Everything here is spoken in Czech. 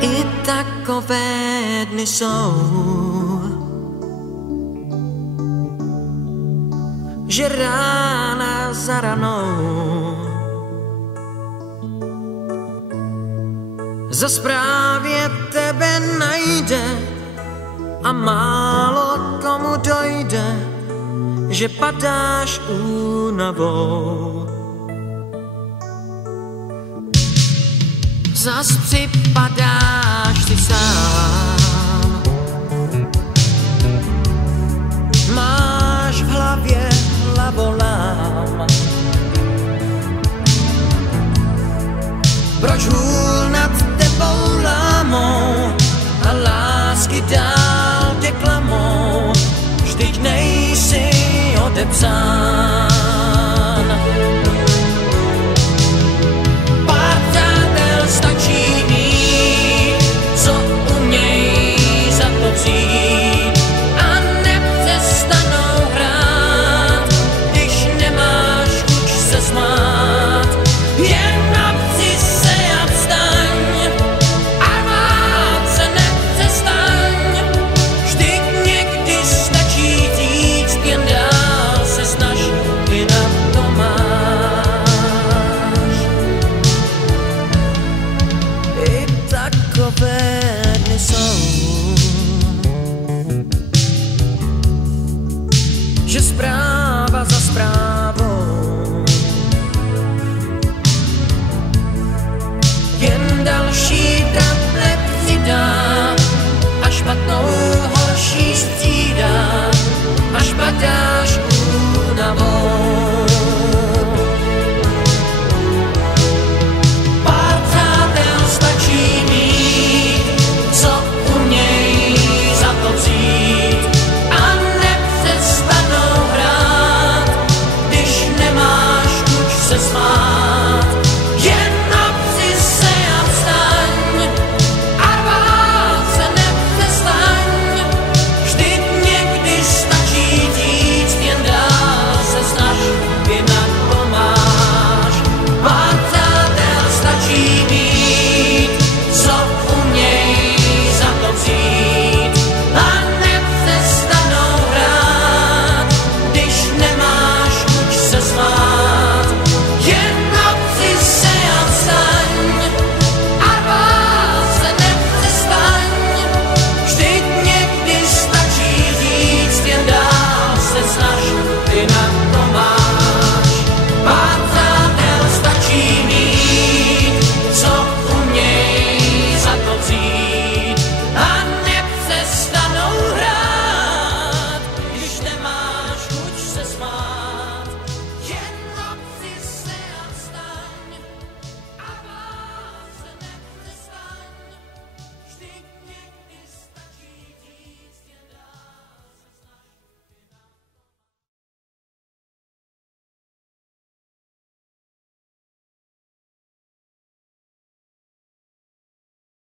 I takové dny jsou, že rána za ranou zas právě tebe najde a málo komu dojde, že padáš únavou. Zas připadáš si sám, máš v hlavě hlavolám. Proč hůl nad tebou lámou a lásky dál tě klamou, vždyť nejsi odepsán. Pár přátel stačí mít, co umějí za to přijít a nepřestanou hrát, když nemáš chuť se smát. Jen napři se a vstaň, armát se nepřestaň, vždyť někdy stačí říct, jen dál se snaž, i na to máš. I takové dny jsou, že zpráva za zprávou jen další tablet přidá a špatnou horší střídá, až padáš únavou. Pár přátel stačí mít, co umějí za to přijít a nepřestanou hrát, když nemáš chuť se smát.